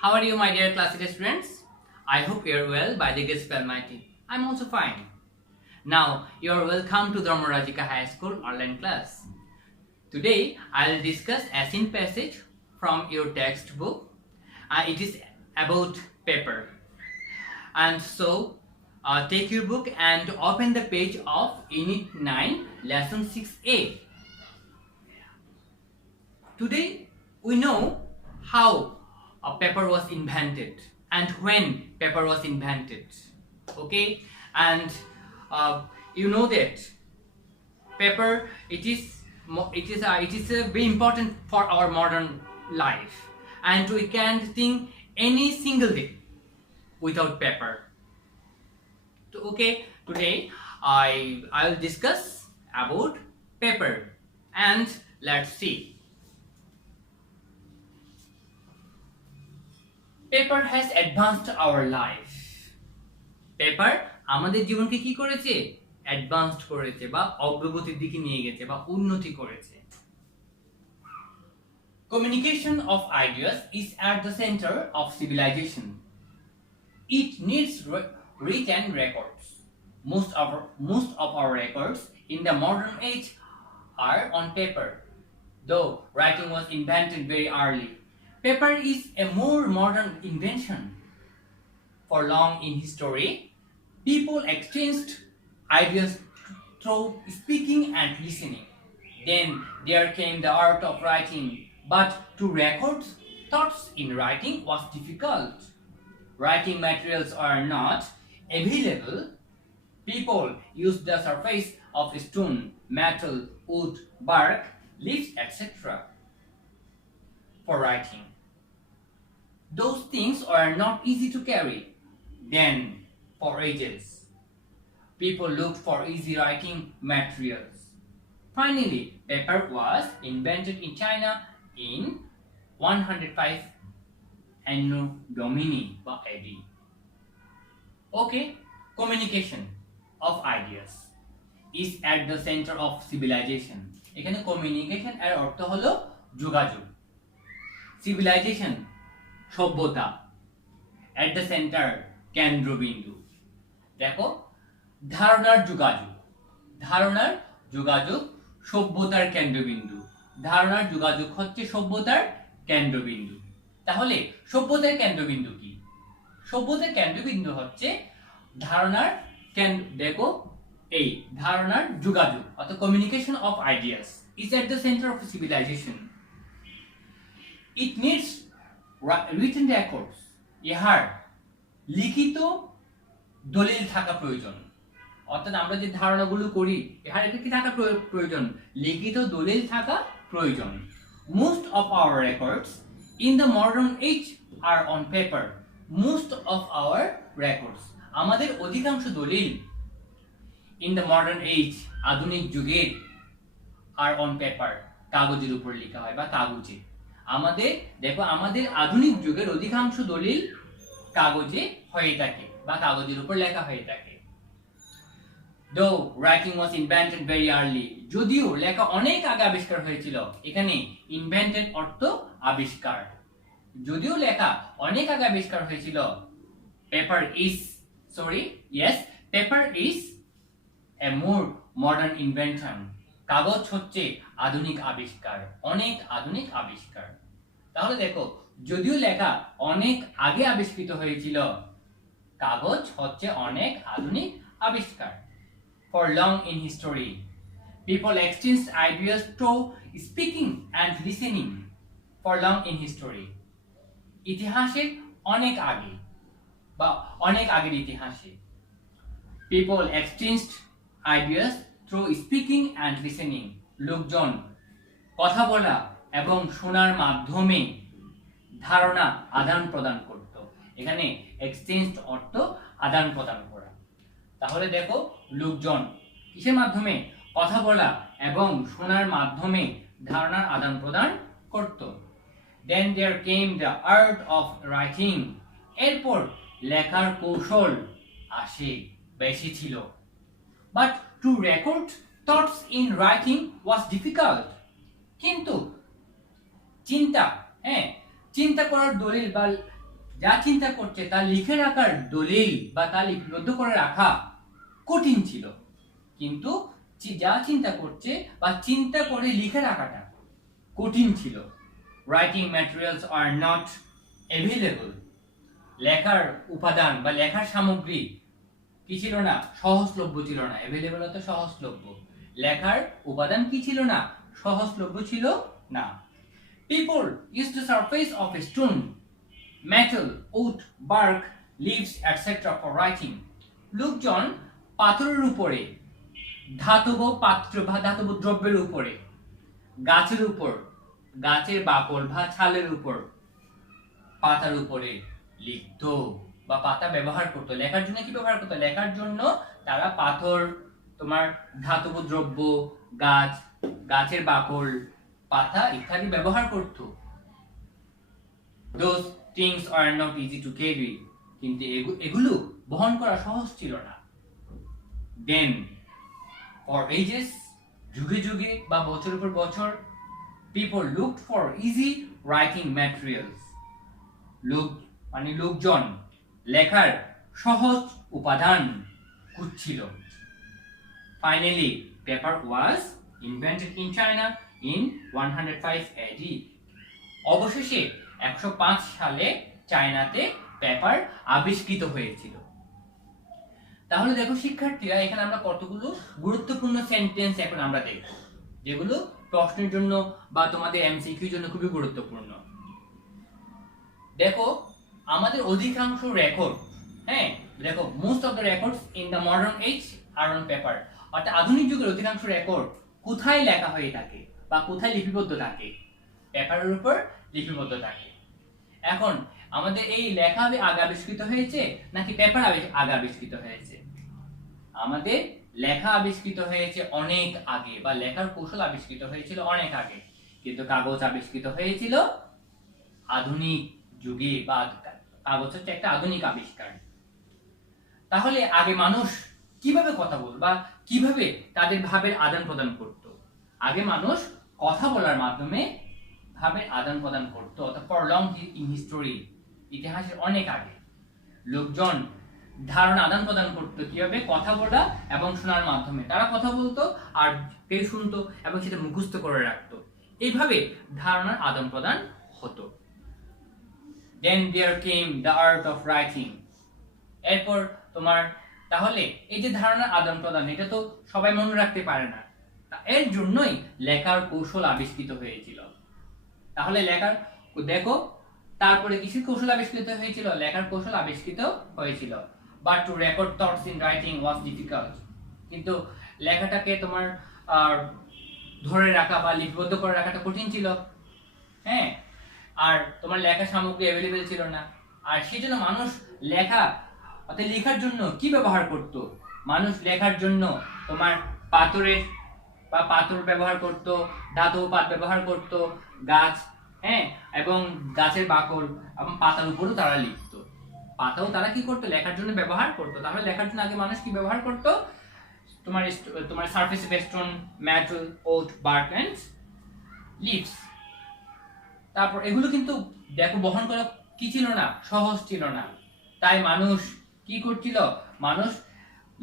How are you, my dear class 8 students? I hope you are well by the grace of Almighty. I'm also fine. Now, you are welcome to Dharmarajika High School online class. Today, I'll discuss a scene passage from your textbook. It is about paper. And so, take your book and open the page of Unit 9, Lesson 6A. Today, we know how paper was invented and when paper was invented. Okay, and you know that paper it is very important for our modern life, and we can't think any single day without paper. Okay, today I'll discuss about paper, and let's see. Paper has advanced our life. Paper আমাদের জীবনকে কি করেছে? Advanced করেছে বা অগ্রগতির দিকে নিয়ে গেছে বা উন্নতি করেছে। Communication of ideas is at the center of civilization. It needs written records. Most of our records in the modern age are on paper, though writing was invented very early. Paper is a more modern invention. For long in history, people exchanged ideas through speaking and listening. Then there came the art of writing, but to record thoughts in writing was difficult. Writing materials are not available. People used the surface of stone, metal, wood, bark, leaves, etc. for writing. Those things are not easy to carry. Then, for ages, people looked for easy writing materials. Finally, paper was invented in China in 105 Anno Domini AD. Okay, communication of ideas is at the center of civilization. এখানে communication এর অর্থ হলো যোগাযোগ। Civilization সভ্যতা, at the center কেন্দ্রবিন্দু। দেখো, ধারণার যোগাযোগ সভ্যতার কেন্দ্রবিন্দু। ধারণার যোগাযোগ হচ্ছে সভ্যতার কেন্দ্রবিন্দু। তাহলে সভ্যতার কেন্দ্রবিন্দু কি? সভ্যতার কেন্দ্রবিন্দু হচ্ছে ধারণার দেখো এই ধারণার যোগাযোগ অর্থাৎ communication of ideas is at the centre of civilization. It needs written records. ইহার লিখিত দলিল থাকা প্রয়োজন। অর্থাৎ আমরা যে ধারণাগুলো করি ইহার একটা কি থাকা প্রয়োজন? লিখিত দলিল থাকা প্রয়োজন। Most of our records in the modern age are on paper. Most of our records, আমাদের অধিকাংশ দলিল in the modern age, আধুনিক যুগে, are on paper, কাগজের উপর লেখা হয় বা কাগজে। আমাদের আধুনিক যুগের অধিকাংশ দলিল কাগজে হয়ে থাকে বা কাগজের উপর লেখা হয়ে থাকে। Though writing was invented very early, যদিও লেখা অনেক আগে আবিষ্কার হয়েছিল। এখানে invented অর্থ আবিষ্কার। যদিও লেখা অনেক আগে আবিষ্কার হয়েছিল, paper is a more modern invention. কাগজ হচ্ছে আধুনিক আবিষ্কার, অনেক আধুনিক আবিষ্কার। তাহলে দেখো, যদিও লেখা অনেক আগে আবিষ্কৃত হয়েছিল, কাগজ হচ্ছে অনেক আধুনিক আবিষ্কার। For long in history, people exchanged ideas through speaking and listening. For long in history, ইতিহাসের অনেক আগে বা অনেক আগের ইতিহাসে, people exchanged ideas through speaking and listening. লোকজন কথা বলা এবং শোনার মাধ্যমে ধারণা আদান প্রদান করত। এখানে এক্সচেঞ্জ অর্থ আদান প্রদান করা। তাহলে দেখো, লোকজন কিসের মাধ্যমে? কথা বলা এবং শোনার মাধ্যমে ধারণার আদান প্রদান করত। Then there came the art of writing. এরপর লেখার কৌশল বেশি ছিল। But to record thoughts in writing was difficult. কিন্তু চিন্তা করার দলিল বা যা চিন্তা করছে তা লিখে রাখার দলিল বা তা লিপিবদ্ধ করে রাখা কঠিন ছিল, কিন্তু যা চিন্তা করছে বা চিন্তা করে লিখে রাখাটা কঠিন ছিল। Writing materials are not available, লেখার উপাদান বা লেখার সামগ্রী কি ছিল না, সহজলভ্য ছিল না। অ্যাভেলেবল অর্থ সহজলভ্য, লেখার উপাদান কি ছিল না, সহজলভ্য ছিল না। People use to surface of a stone, metal, wood, bark, leaves etcetera for writing. লোকজন পাথরের উপরে, ধাতব পাত্র বা ধাতব দ্রব্যের উপরে, গাছের উপর, গাছের বাকল বা ছালের উপর, পাতার উপরে লিখত বা পাতা ব্যবহার করতো। লেখার জন্য কি ব্যবহার করতো, লেখার জন্য তারা পাথর, তোমার ধাতব দ্রব্য, গাছ, গাছের বাকল, পাতা ইত্যাদি ব্যবহার করত। Those things are not easy to carry, কিন্তু এগুলো বহন করা সহজ ছিল না। Then for ages, যুগে যুগে বা বছরের পর বছর, people looked for easy writing materials, লোকজন লেখার সহজ উপাদান খুঁজছিল। Finally, paper was invented in China in 105 AD. অবশেষে 105 সালে চায়নাতে পেপার আবিষ্কৃত হয়েছিল। তাহলে দেখো শিক্ষার্থীরা, এখানে আমরা কতগুলো গুরুত্বপূর্ণ সেন্টেন্স এখন আমরা দেখব, যেগুলো প্রশ্নের জন্য বা তোমাদের এমসিকিউর জন্য খুবই গুরুত্বপূর্ণ। দেখো আমাদের অধিকাংশ রেকর্ড, হ্যাঁ দেখো, most of the records in the modern age are on paper, অর্থাৎ আধুনিক যুগের অধিকাংশ রেকর্ড কোথায় লেখা হয়ে থাকে বা কোথায় লিপিবদ্ধ থাকে, পেপারের উপর লিপিবদ্ধ থাকে। এখন আমাদের এই লেখা আগে আবিষ্কৃত হয়েছে নাকি পেপার আগে আবিষ্কৃত হয়েছে? আমাদের লেখা আবিষ্কৃত হয়েছে অনেক আগে, বা লেখার কৌশল আবিষ্কৃত হয়েছিল অনেক আগে, কিন্তু কাগজ আবিষ্কৃত হয়েছিল আধুনিক যুগে, বা কাগজ হচ্ছে একটা আধুনিক আবিষ্কার। তাহলে আগে মানুষ কিভাবে কথা বলতো বা কিভাবে তাদের ভাবের আদান প্রদান করত? আগে মানুষ কথা বলার মাধ্যমে ভাবের আদান প্রদান করতো, অর্থাৎ ফর লং ইন হিস্টোরি, ইতিহাসের অনেক আগে লোকজন ধারণা আদান প্রদান করতো কিভাবে, কথা বলা এবং শোনার মাধ্যমে। তারা কথা বলতো আর কেউ শুনতো এবং সেটা মুখস্থ করে রাখতো, এইভাবে ধারণার আদান প্রদান হতো। Then there came the art of writing. এরপর তোমার, তাহলে এই যে ধারণার আদান প্রদান, এটা তো সবাই মনে রাখতে পারে না, এর জন্যই লেখার কৌশল আবিষ্কৃত হয়েছিল। তাহলে লেখার, দেখো তারপরে কিসের কৌশল আবিষ্কৃত হয়েছিল? লেখার কৌশল আবিষ্কৃত হয়েছিল। But two record thoughts in writing was difficult, কিন্তু লেখাটাকে তোমার ধরে রাখা বা লিপিবদ্ধ করে রাখাটা কঠিন ছিল, হ্যাঁ। আর তোমার লেখার সামগ্রী অ্যাভেলেবেল ছিল না, আর সেই জন্য মানুষ লেখার জন্য কি ব্যবহার করত? মানুষ লেখার জন্য তোমার পাথর ব্যবহার করত, ধাতব পাত ব্যবহার করত, গাছ, হ্যাঁ, এবং গাছের বাকল এবং পাতার উপরও তারা লিখত। পাতাও তারা কি করতো? লেখার জন্য ব্যবহার করত। তাহলে লেখার জন্য আগে মানুষ কি ব্যবহার করত? তোমার surface stone, metal, wood, bark and leaves. তারপর এগুলো কিন্তু দেখো বহন করা কি ছিল না, সহজ ছিল না। তাই মানুষ কি করছিল? মানুষ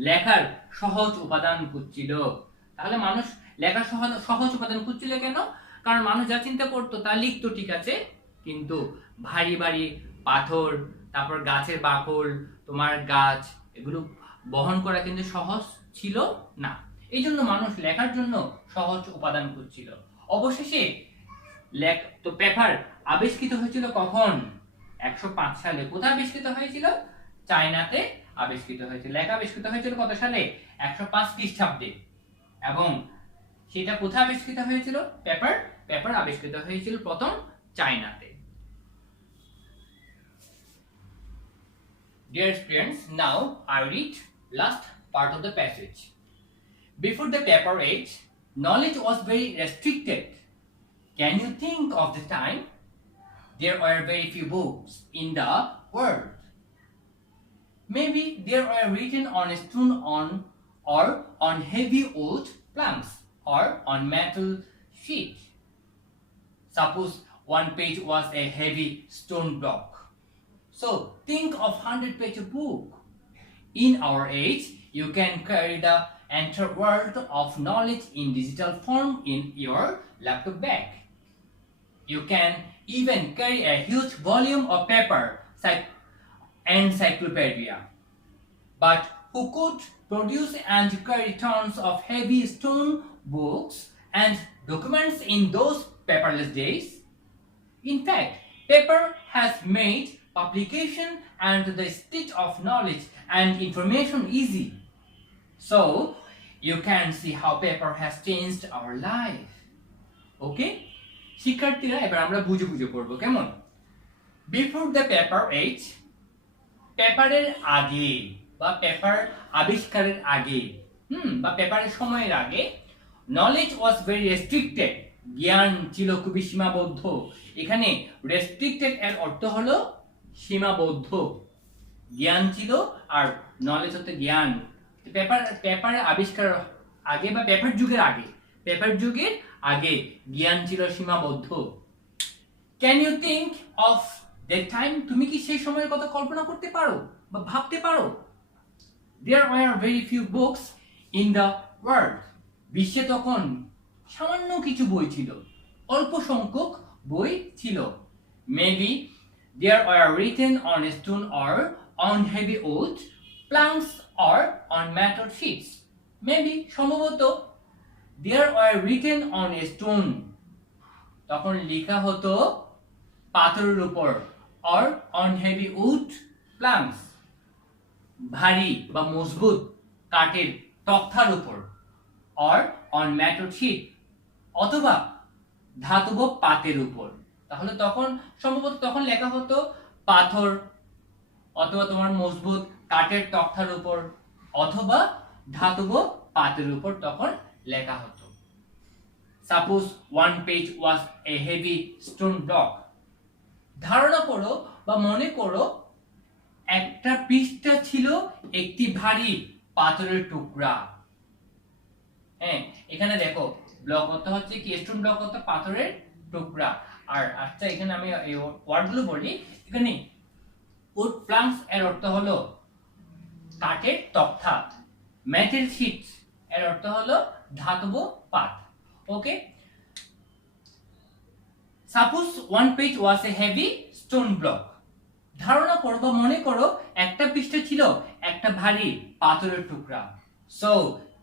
লেখার সহজ উপাদান খুঁজছিল। তাহলে মানুষ লেখার সহজ উপাদান খুঁজছিল কেন? কারণ মানুষ যা চিন্তা করতো তা লিখতো, ঠিক আছে, কিন্তু ভারী ভারী পাথর, তারপর গাছের বাকল, তোমার গাছ, এগুলো বহন করা কিন্তু সহজ ছিল না। এই জন্য মানুষ লেখার জন্য সহজ উপাদান খুঁজছিল। অবশেষে পেপার আবিষ্কৃত হয়েছিল কখন? 105 সালে। কোথায় আবিষ্কৃত হয়েছিল? চায়নাতে আবিষ্কৃত হয়েছিল। লেখা আবিষ্কৃত হয়েছিল কত সালে? 105 খ্রিস্টাব্দে। এবং সেটা কোথায় আবিষ্কৃত হয়েছিল? পেপার আবিষ্কৃত হয়েছিল প্রথম চায়নাতে। Dear students, now I read last part of the passage. Before the paper age, knowledge was very restricted. Can you think of the time? There were very few books in the world. Maybe they were written on stone or on heavy wood planks or on metal sheet. Suppose one page was a heavy stone block. So think of 100-page book. In our age, you can carry the entire world of knowledge in digital form in your laptop bag. You can even carry a huge volume of paper, encyclopedia. But who could produce and carry tons of heavy stone books and documents in those paperless days? In fact, paper has made publication and the state of knowledge and information easy. So, you can see how paper has changed our life. Okay? শিক্ষার্থীরা এবার আমরা বুঝে বুঝে পড়ব কেমন? Before the paper age, পেপারের আগে বা পেপার আবিষ্কারের আগে বা পেপারের সময়ের আগে নলেজ ওয়াজ ভেরি রেস্ট্রিক্টেড, জ্ঞান ছিল খুবই সীমাবদ্ধ। এখানে রেস্ট্রিক্টেড এর অর্থ হলো সীমাবদ্ধ, জ্ঞান ছিল আর নলেজ হচ্ছে জ্ঞান। পেপারের আবিষ্কার আগে বা পেপার যুগের আগে জ্ঞান ছিল সীমাবদ্ধ। Can you think of that time? তুমি কি সেই সময়ের কথা কল্পনা করতে পারো বা ভাবতে পারো? There were very few books in the world. বিশ্বে তখন সামান্য কিছু বই ছিল, অল্প সংখ্যক বই ছিল। Maybe they were written on stone or on heavy wood planks or on metal sheets. Maybe সম্ভবত they were written on a stone, তখন লেখা হতো পাথরের উপর, or on heavy wood planks, ভারী বা মজবুত কাঠের তক্তার উপর, or on metal sheet, অথবা ধাতব পাতের উপর। তাহলে তখন সম্ভবত তখন লেখা হতো পাথর অথবা তোমার মজবুত কাঠের তক্তার উপর অথবা ধাতব পাতের উপর তখন লেখা হতো। Suppose one page was a heavy stone block. ধারণা করো বা মনে করো একটা পৃষ্ঠা ছিল একটি ভারী পাথরের টুকরা। হ্যাঁ, এখানে দেখো ব্লক অর্থ হচ্ছে কি, স্টোন ব্লক অর্থ পাথরের টুকরা। আর আচ্ছা এখানে আমি এই ওয়ার্ডগুলো বলি। এখানে উড প্লাঙ্কস এর অর্থ হলো কাঠের তক্তা, মেটাল শীটস এর অর্থ হলো ধাতব পাত। Okay, suppose one page was a heavy stone block. ধারণা করো বা মনে করো একটা পৃষ্ঠা ছিল একটা ভারী পাথরের টুকরা। So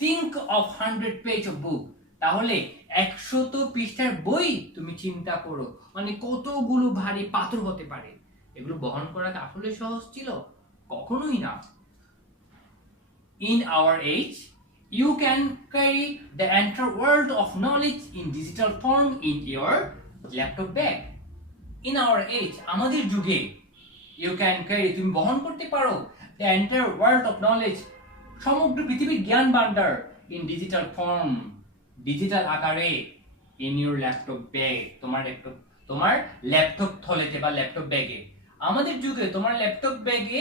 think of 100 page of book. তাহলে 100 পৃষ্ঠার বই তুমি চিন্তা করো, মানে কতগুলো ভারী পাথর হতে পারে। এগুলো বহন করা আসলে সহজ ছিল? কখনোই না। In our age, you can carry the entire world of knowledge in digital form in your laptop bag. In our age, আমাদের যুগে, you can carry, তুমি বহন করতে পারো the entire world of knowledge, সমগ্র পৃথিবীর জ্ঞান ভান্ডার in digital form, ডিজিটাল আকারে in your laptop bag, তোমার ল্যাপটপ থলেতে বা ল্যাপটপ ব্যাগে। আমাদের যুগে তোমার ল্যাপটপ ব্যাগে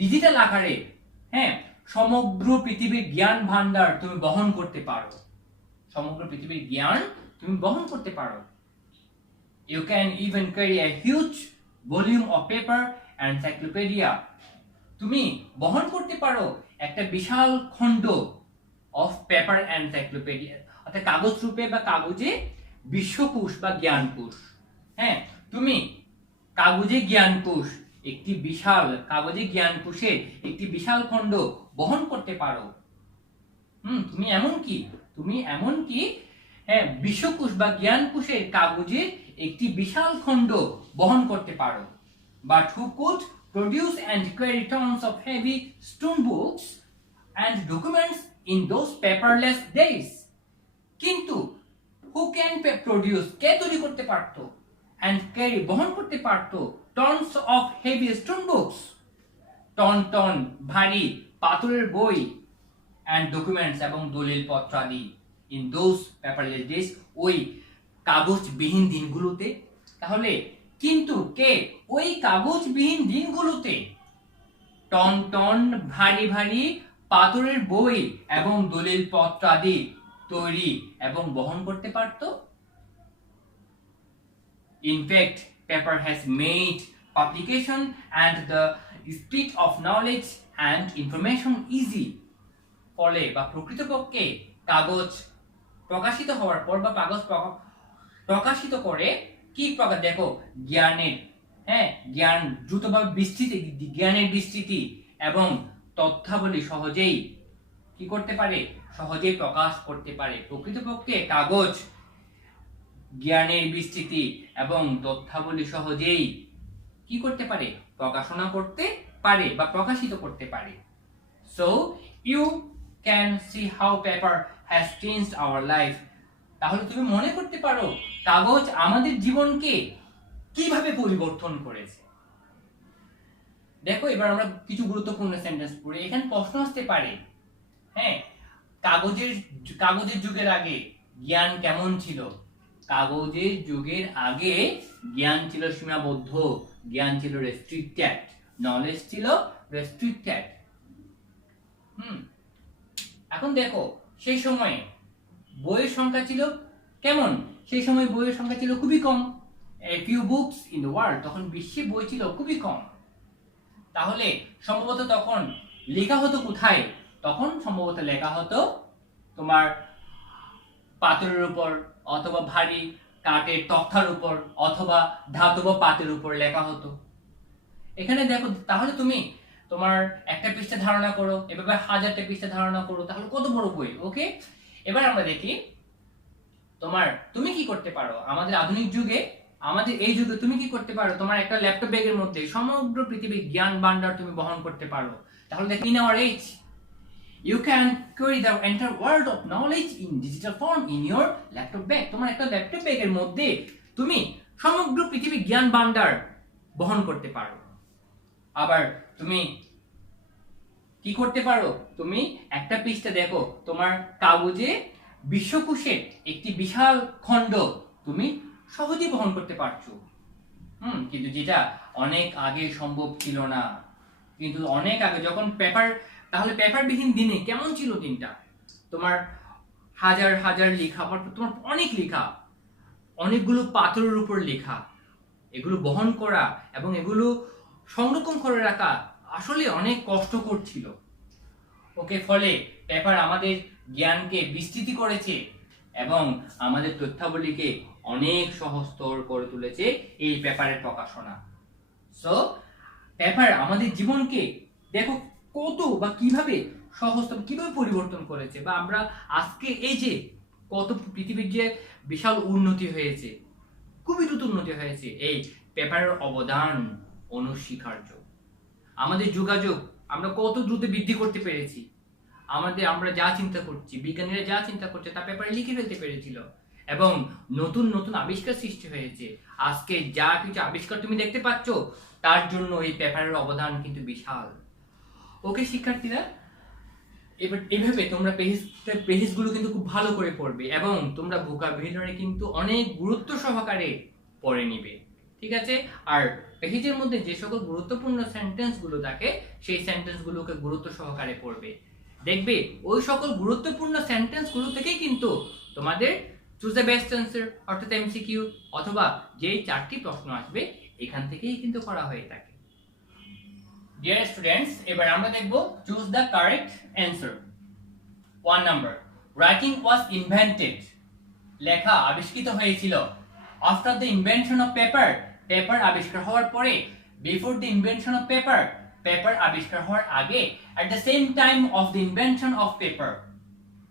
ডিজিটাল আকারে, হ্যাঁ, সমগ্র পৃথিবীর জ্ঞান ভান্ডার তুমি বহন করতে পারো। সমগ্র পৃথিবীর জ্ঞান তুমি বহন করতে পারো। You can even carry a huge volume of paper and encyclopedia. তুমি বহন করতে পারো একটা বিশাল খণ্ড of paper and encyclopedia, অর্থাৎ কাগজ রূপে বা কাগজে বিশ্বকোষ বা জ্ঞানকোষ। হ্যাঁ, তুমি কাগজে জ্ঞানকোষ, একটি বিশাল কাগজে জ্ঞানকোষের একটি বিশাল খণ্ড বহন করতে পারো। তুমি এমনকি হ্যাঁ, বিশ্বকোষ বা জ্ঞানকোষের কাগজের একটি বিশাল খণ্ড বহন করতে পারো। But who could produce and carry tons of heavy stone books and documents in those paperless days? কিন্তু who can produce, কে তৈরি করতে পারতো, and carry, বহন করতে পারতো tons of heavy stone books, ton ভারী পাথরের বই, and documents এবং দলিল পত্রাদি in those paperless days, ওই কাগজবিহীন দিনগুলোতে। তাহলে কিন্তু কে ওই কাগজবিহীন দিনগুলোতে টন ভারী পাথরের বই এবং দলিল পত্রাদি তৈরি এবং বহন করতে পারত? In fact, paper has made publication and the speed of knowledge and information easy. ফলে বা প্রকৃতপক্ষে কাগজ প্রকাশিত হওয়ার পর বা কাগজ প্রকাশিত করে কি প্রকার দেখো জ্ঞানের জ্ঞান দ্রুতভাবে বিস্তৃতি জ্ঞানের বিস্তৃতি এবং তথ্যাবলী সহজেই কি করতে পারে সহজেই প্রকাশ করতে পারে প্রকৃতপক্ষে কাগজ জ্ঞানের বিস্তৃতি এবং তথ্যাবলী সহজেই কি করতে পারে প্রকাশনা করতে পারে বা প্রকাশিত করতে পারে so you can see how paper has changed our life তাহলে তুমি মনে করতে পারো কাগজ আমাদের জীবনকে কিভাবে পরিবর্তন করেছে দেখো এবার আমরা কিছু গুরুত্বপূর্ণ সেন্টেন্স পড়ি এখানে প্রশ্ন আসতে পারে কাগজের যুগের আগে জ্ঞান কেমন ছিল কাগজের যুগের আগে জ্ঞান ছিল সীমাবদ্ধ জ্ঞান ছিল রেস্ট্রিক্টেড নলেজ ছিল রেস্ট্রিক্টেড এখন দেখো সেই সময়ে বইয়ের সংখ্যা ছিল কেমন সেই সময় বইয়ের সংখ্যা ছিল খুবই কম a few books in the world তখন বিশ্বে বই ছিল খুবই কম তাহলে সম্ভবত তখন লেখা হতো কোথায় তখন সম্ভবত লেখা হতো তোমার পাথরের উপর অথবা ভারী কাঠের তক্তার উপর অথবা ধাতব পাতের উপর লেখা হতো এখানে দেখো তাহলে তুমি তোমার একটা পৃষ্ঠা ধারণা করো এভাবে 1000টা পৃষ্ঠা ধারণা করো তাহলে কত বড় বই ওকে এবার আমরা দেখি তুমি কি করতে পারো আমাদের আধুনিক যুগে আমাদের এই যুগে তুমি কি করতে পারো তোমার একটা ল্যাপটপ ব্যাগের মধ্যে সমগ্র পৃথিবীর জ্ঞান ভান্ডার তুমি বহন করতে পারো তাহলে দেখো in our age you can carry the entire world of knowledge in digital form in your laptop bag তোমার একটা ল্যাপটপ ব্যাগের মধ্যে তুমি সমগ্র পৃথিবীর জ্ঞান ভান্ডার বহন করতে পারো আবার তুমি কি করতে পারো তুমি একটা পৃষ্ঠা দেখো তোমার কাগজে বিশ্বকোষের একটি বিশাল খণ্ড তুমি সহজেই বহন করতে পারছো কিন্তু যেটা অনেক আগে সম্ভব ছিল না কিন্তু অনেক আগে যখন তাহলে পেপারবিহীন দিনে কেমন ছিল দিনটা তোমার হাজার হাজার লেখা তোমার অনেক লেখা অনেকগুলো পাথরের উপর লেখা এগুলো বহন করা এবং এগুলো সংরক্ষণ করে রাখা আসলে অনেক কষ্টকর ছিল ওকে ফলে পেপার আমাদের জ্ঞানকে বিস্তৃতি করেছে এবং আমাদের তথ্যাবলীকে অনেক সহজতর করে তুলেছে এই পেপারের প্রকাশনা সো পেপার আমাদের জীবনকে দেখো কত বা কিভাবে সহজতর কিভাবে পরিবর্তন করেছে বা আমরা আজকে এই যে কত পৃথিবীর যে বিশাল উন্নতি হয়েছে খুবই দ্রুত উন্নতি হয়েছে এই পেপারের অবদান অনস্বীকার্য আমাদের যোগাযোগ আমরা কত দ্রুত বৃদ্ধি করতে পেরেছি আমরা যা চিন্তা করছি বিজ্ঞানীরা যা চিন্তা করছে তা পেপারে লিখে ফেলতে পেরেছিল এবং নতুন নতুন আবিষ্কার সৃষ্টি হয়েছে আজকে যা কিছু আবিষ্কার তুমি দেখতে পাচ্ছ তার জন্য এই পেপারের অবদান কিন্তু বিশাল ওকে শিক্ষার্থীরা এবার এভাবে তোমরা পেজগুলো কিন্তু খুব ভালো করে পড়বে এবং তোমরা ভোকাবুলারি কিন্তু অনেক গুরুত্ব সহকারে পড়ে নিবে ঠিক আছে আর পেজের মধ্যে যে সকল গুরুত্বপূর্ণ সেন্টেন্সগুলো থাকে সেই সেন্টেন্সগুলোকে গুরুত্ব সহকারে পড়বে দেখবে ওই সকল গুরুত্বপূর্ণ সেন্টেন্সগুলো থেকেই কিন্তু তোমাদের চুজ দ্য বেস্ট অ্যান্সার অর্থাৎ এমসিকিউ অথবা যেই 4টি প্রশ্ন আসবে এখান থেকেই কিন্তু করা হয়ে থাকে ডিয়ার স্টুডেন্টস এবার আমরা দেখব choose the correct answer 1 number writing was invented লেখা আবিষ্কৃত হয়েছিল after the invention of paper আবিষ্কার হওয়ার পরে before the invention of paper আবিষ্কার হওয়ার আগে at the same time of the invention of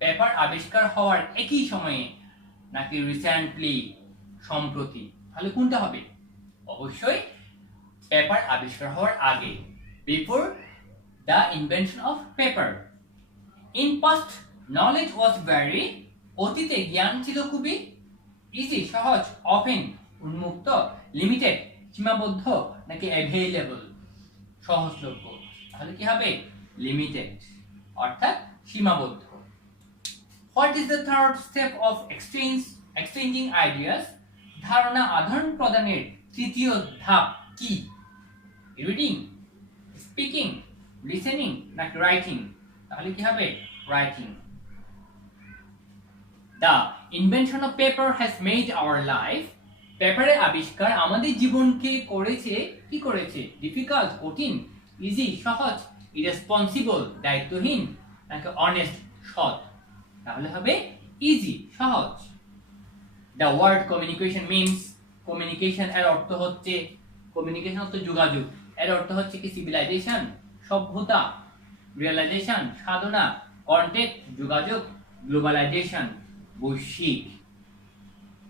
paper আবিষ্কার হওয়ার একই সময়ে নাকি রিসেন্টলি সম্প্রতি তাহলে কোনটা হবে অবশ্যই পেপার আবিষ্কার হওয়ার আগে before the invention of paper in past knowledge was very অতীতে জ্ঞান ছিল খুবই ইজি সহজ ওপেন উন্মুক্ত লিমিটেড সীমাবদ্ধ নাকি অ্যাভেইলেবল সহজলভ্য তাহলে কি হবে লিমিটেড অর্থাৎ সীমাবদ্ধ what is the third step of exchanging ideas ধারণা আদান প্রদানের তৃতীয় ধাপ কি রিডিং স্পিকিং লিসেনিং নাকি রাইটিং তাহলে কি হবে writing The invention of paper has made our life পেপারের আবিষ্কার আমাদের জীবনকে করেছে কি করেছে? ডিফিকাল্ট, কঠিন, ইজি, সহজ, ইরেসপন্সিবল, দায়িত্বহীন, নাকি অনেস্ট, সৎ? তাহলে হবে ইজি, সহজ। The word communication means, communication এর অর্থ হচ্ছে, কমিউনিকেশন অর্থ যোগাযোগ, এর অর্থ হচ্ছে কি? সিভিলাইজেশন, সভ্যতা, রিয়েলাইজেশন, সাধনা, কন্টেক্ট, যোগাযোগ, গ্লোবালাইজেশন, বৈশ্বিক।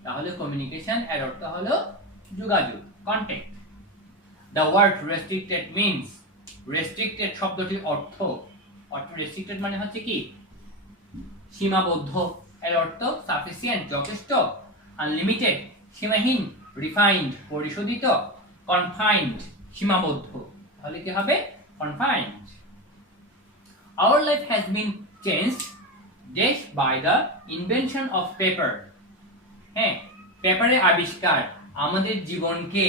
তাহলে কমিউনিকেশন এর অর্থ হলো যোগাযোগ, contact. The word restricted means, restricted শব্দটির অর্থ, রেস্ট্রিক্টেড মানে হচ্ছে কি? সীমাবদ্ধ, এর অর্থ সাফিসিয়েন্ট, যথেষ্ট, আনলিমিটেড, সীমাহীন, রিফাইন্ড, পরিশোধিত, কনফাইন্ড, সীমাবদ্ধ। তাহলে কি হবে? Confined. Our life has been changed dash by the invention of paper. হ্যাঁ, পেপারের আবিষ্কার আমাদের জীবনকে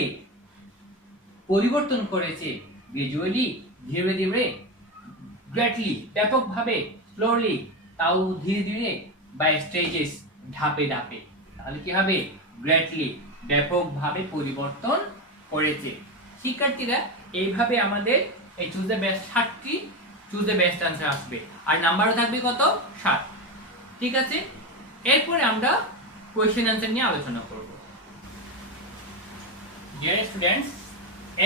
পরিবর্তন করেছে। গ্রাজুয়ালি, ধীরে ধীরে, গ্রেটলি, ব্যাপকভাবে, স্লোলি, তাও ধীরে ধীরে, বাই স্টেজেস, ধাপে ধাপে। তাহলে কি হবে? গ্রেটলি, ব্যাপকভাবে পরিবর্তন করেছে। শিক্ষার্থীরা এইভাবে আমাদের এই চুজ দ্য বেস্ট 7টি চুজ দ্য বেস্ট আনসার আসবে, আর নাম্বারও থাকবে কত? 7। ঠিক আছে, এরপরে আমরা কোয়েশ্চেন আনসার নিয়ে আলোচনা করব। ডিয়ার স্টুডেন্টস,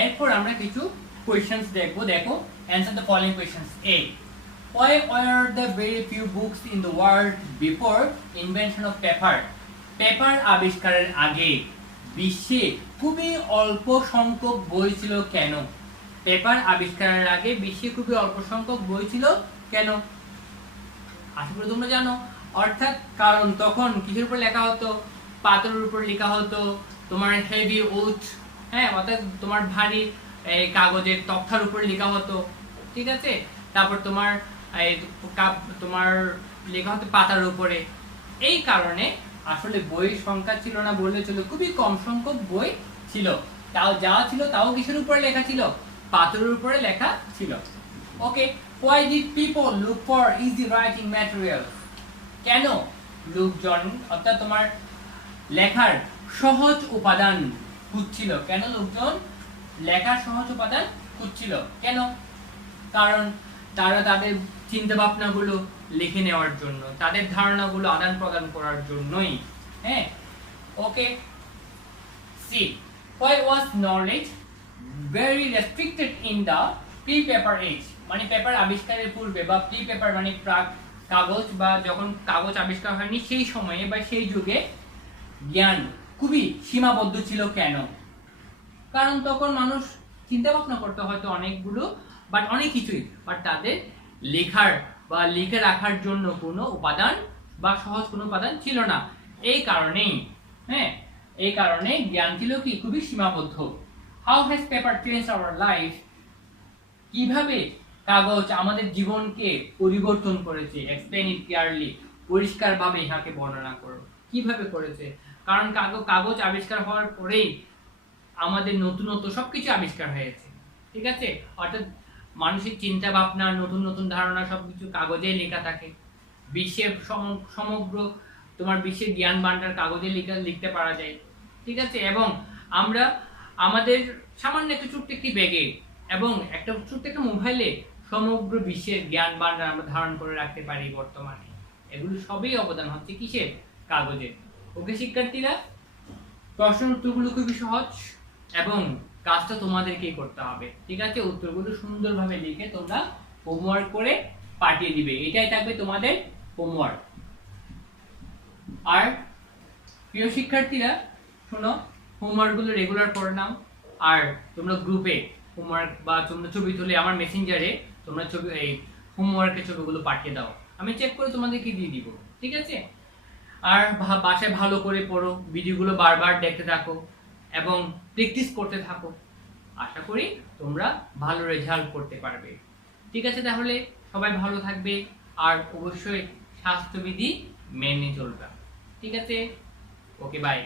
এরপর আমরা কিছু কোয়েশ্চেন্স দেখব। দেখো, answer the following questions. A, why were there very few books in the world before invention of paper? Paper আবিষ্কারের আগে বিশ্বে খুবই অল্প সংখ্যক বই ছিল কেন? পেপার আবিষ্কারের আগে বিশ্বে খুবই অল্প সংখ্যক বই ছিল কেন? আশা করি তোমরা জানো। অর্থাৎ কারণ তখন কিসের উপর লেখা হতো? পাথরের উপর লেখা হতো, তোমার হেভি উড, হ্যাঁ, অর্থাৎ তোমার ভারী কাগজের তক্তার উপর লেখা হতো। ঠিক আছে, তারপর তোমার তোমার লেখা হতো পাতার উপরে। এই কারণে আসলে বইয়ের সংখ্যা ছিল না বললে চলে, খুবই কম সংখ্যক বই ছিল। তাও যা ছিল তাও কিসের উপরে লেখা ছিল? পাথরের উপরে লেখা ছিল। ওকে, why did people look for easy writing material? কেন লোকজন, অর্থাৎ তোমার লেখার সহজ উপাদান খুঁজছিল? কেন লোকজন লেখার সহজ উপাদান খুঁজছিল? কেন? কারণ তারা তাদের চিন্তা ভাবনাগুলো লিখে নেওয়ার জন্য, তাদের ধারণাগুলো আদান প্রদান করার জন্যই। হ্যাঁ, okay. See, why was knowledge very restricted in the pre-paper age? মানে পেপার আবিষ্কারের পূর্বে, বা প্রি পেপার মানে প্রাক কাগজ, বা যখন কাগজ আবিষ্কার হয়নি সেই সময়ে বা সেই যুগে জ্ঞান খুবই সীমাবদ্ধ ছিল কেন? কারণ তখন মানুষ চিন্তা ভাবনা করতে হয়তো অনেকগুলো, বাট অনেক কিছুই, বাট তাদের লেখার বা লিখে রাখার জন্য কোনো উপাদান বা সহজ কোনো উপাদান ছিল না। এই কারণেই, হ্যাঁ, এই কারণে জ্ঞান ছিল কি? খুবই সীমাবদ্ধ। How has paper change our life? কিভাবে কাগজ আমাদের জীবনকে পরিবর্তন করেছে? এক্সপ্লেইন ইট ক্লিয়ারলি, পরিষ্কারভাবে ইহাকে বর্ণনা করো। কিভাবে করেছে? কারণ কাগজ আবিষ্কার হওয়ার পরেই আমাদের নতুনত্ব সবকিছু আবিষ্কার হয়েছে। ঠিক আছে, অর্থাৎ মানুষের চিন্তা ভাবনা, নতুন নতুন ধারণা সবকিছু কাগজেই লেখা থাকে। বিশ্বের সমগ্র তোমার বিশ্বের জ্ঞান ভান্ডার কাগজে লিখতে পারা যায়। ঠিক আছে, এবং আমরা আমাদের সামান্য একটা ছোট্ট একটি ব্যাগে এবং একটা ছোট্ট একটা মোবাইলে সমগ্র বিশ্বের জ্ঞান ভান্ডার আমরা ধারণ করে রাখতে পারি বর্তমানে। এগুলো সবই অবদান হচ্ছে কিসের? কাগজের। ওকে শিক্ষার্থীরা, প্রশ্নের উত্তরগুলো খুবই সহজ এবং কাজটা তোমাদেরকেই করতে হবে। ঠিক আছে, উত্তরগুলো সুন্দরভাবে লিখে তোমরা হোমওয়ার্ক করে পাঠিয়ে দিবে। এটাই থাকবে তোমাদের হোমওয়ার্ক। আর প্রিয় শিক্ষার্থীরা শোনো, হোমওয়ার্কগুলো রেগুলার করে নাও। আর তোমরা গ্রুপে হোমওয়ার্ক বা তোমরা ছবি তুলে আমার মেসেঞ্জারে তোমরা ছবি, এই হোমওয়ার্কের ছবিগুলো পাঠিয়ে দাও, আমি চেক করে তোমাদেরকে দিয়ে দিব। ঠিক আছে, আর বাসায় ভালো করে পড়ো, ভিডিওগুলো বারবার দেখতে থাকো এবং প্র্যাকটিস করতে থাকো। আশা করি তোমরা ভালো রেজাল্ট করতে পারবে। ঠিক আছে, তাহলে সবাই ভালো থাকবে আর অবশ্যই স্বাস্থ্যবিধি মেনে চলবে। ঠিক আছে, ওকে, বাই।